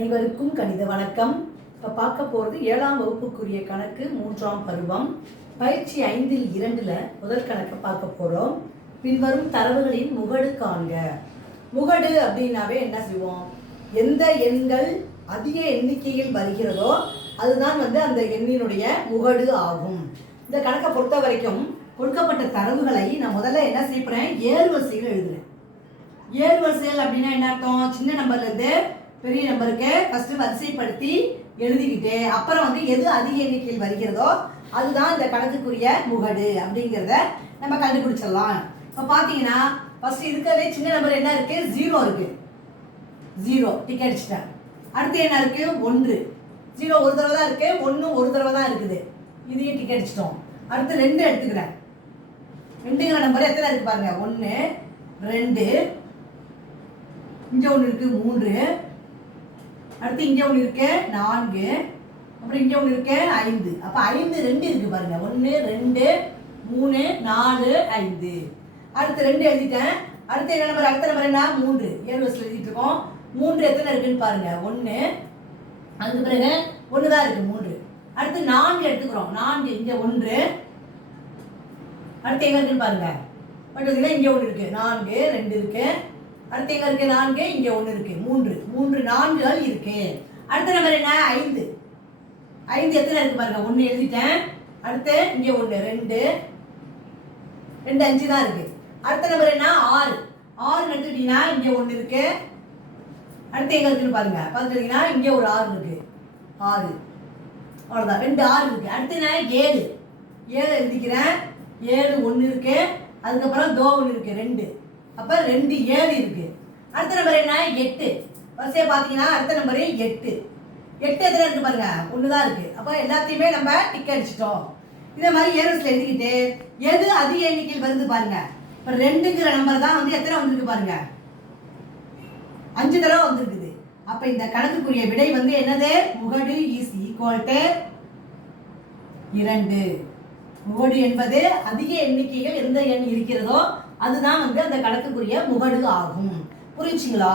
அனைவருக்கும் கணித வணக்கம். இப்போ பார்க்க போகிறது 7ஆம் வகுப்புக்குரிய கணக்கு 3ஆம் பருவம் பயிற்சி 5இல் 2ல் முதல் கணக்கை பார்க்க போகிறோம். பின்வரும் தரவுகளின் முகடு காண்க. முகடு அப்படின்னாவே என்ன செய்வோம், எந்த எண்கள் அதிக எண்ணிக்கையில் வருகிறதோ அதுதான் அந்த எண்ணினுடைய முகடு ஆகும். இந்த கணக்கை பொறுத்த வரைக்கும் கொடுக்கப்பட்ட தரவுகளை நான் முதல்ல என்ன செய்ய போகிறேன், ஏறுவரிசையில் எழுதுறேன். ஏறுவரிசைகள் அப்படின்னா என்ன அர்த்தம், சின்ன நம்பர்லேருந்து பெரிய நம்பருக்கு ஃபர்ஸ்ட் வரிசைப்படுத்தி எழுதிக்கிட்டு அப்புறம் எது அதிக எண்ணிக்கையில் வருகிறதோ அதுதான் இந்த கணக்குக்குரிய முகடு அப்படிங்கிறத நம்ம கண்டுபிடிச்சிடலாம். இப்போ பார்த்தீங்கன்னா ஃபர்ஸ்ட் இருக்கிறதே சின்ன நம்பர் என்ன இருக்கு, 0 இருக்கு. 0 டிக் அடிச்சிட்டேன். அடுத்து என்ன இருக்கு, 1. 0 ஒரு தடவை தான் இருக்கு, 1 ஒரு தடவை தான் இருக்குது, இதையும் டிக் அடிச்சிட்டோம். அடுத்து 2 எடுத்துக்கிறேன். 2ங்கிற நம்பர் எத்தனை இருக்கு பாருங்க, 1 2, இங்கே ஒன்று இருக்கு 3, அடுத்து இங்கே ஒன்று இருக்கு 4, அப்புறம் இங்கே ஒன்று இருக்கு 5. அப்போ 5 2 இருக்கு பாருங்க, 1 2 3 4 5. அடுத்து 2 எழுதிட்டேன். அடுத்து என்ன நம்பர், அடுத்த நம்பர் என்ன, 3. ஏழு வருஷம் எழுதிட்டு இருக்கோம். 3 எத்தனை இருக்குன்னு பாருங்க, 1. அதுக்கு பிறகு 1 தான் இருக்கு 3. அடுத்து 4 எடுத்துக்கிறோம். 4 இங்கே 1. அடுத்து எங்க இருக்குன்னு பாருங்க, பார்த்தீங்கன்னா இங்கே ஒன்று இருக்கு 4 2 இருக்கு. அடுத்து எங்க இருக்கு 4, இங்க 1 இருக்கு 3. 3 4கள் இருக்கு. அடுத்த நம்பர் என்ன, 5. 5 எத்தனை இருக்கு பாருங்க, 1 எழுதிட்டேன். அடுத்து இங்க 1 2 2 5 தான் இருக்கு. அடுத்த நம்பர் என்ன, 6. 6 எடுத்துட்டீங்கன்னா இங்க 1 இருக்கு. அடுத்து எங்க இருக்குன்னு பாருங்க, பார்த்துட்டீங்கன்னா இங்க ஒரு 6 இருக்கு. 6 அவ்வளோதான், 2 6 இருக்கு. அடுத்து என்ன, 7. 7 எழுதிக்கிறேன். 7 1 இருக்கு. அதுக்கப்புறம் 1 இருக்கு 2. அப்போ 2 7 இருக்கு. அடுத்த நம்பர் என்ன, 8. வரிசையை பார்த்தீங்கன்னா அடுத்த நம்பர் 8. 8 எத்தனை இருக்கு பாருங்க, 1 தான் இருக்கு. அப்போ எல்லாத்தையுமே நம்ம டிக் அடிச்சிட்டோம். இதே மாதிரி ஏறுவரிசையில் எழுதிக்கிட்டு எது அதிக எண்ணிக்கையில் வருது பாருங்க. இப்போ 2ங்கிற நம்பர் தான் எத்தனை வந்திருக்கு பாருங்க, 5 தடவை வந்திருக்குது. அப்போ இந்த கணக்குக்குரிய விடை என்னது, முகடு இஸ் ஈக்குவல் டு 2. முகடு என்பது அதிக எண்ணிக்கைகள் எந்த எண் இருக்கிறதோ அதுதான் அந்த கணக்குக்குரிய முகடு ஆகும். புரிச்சுங்களா?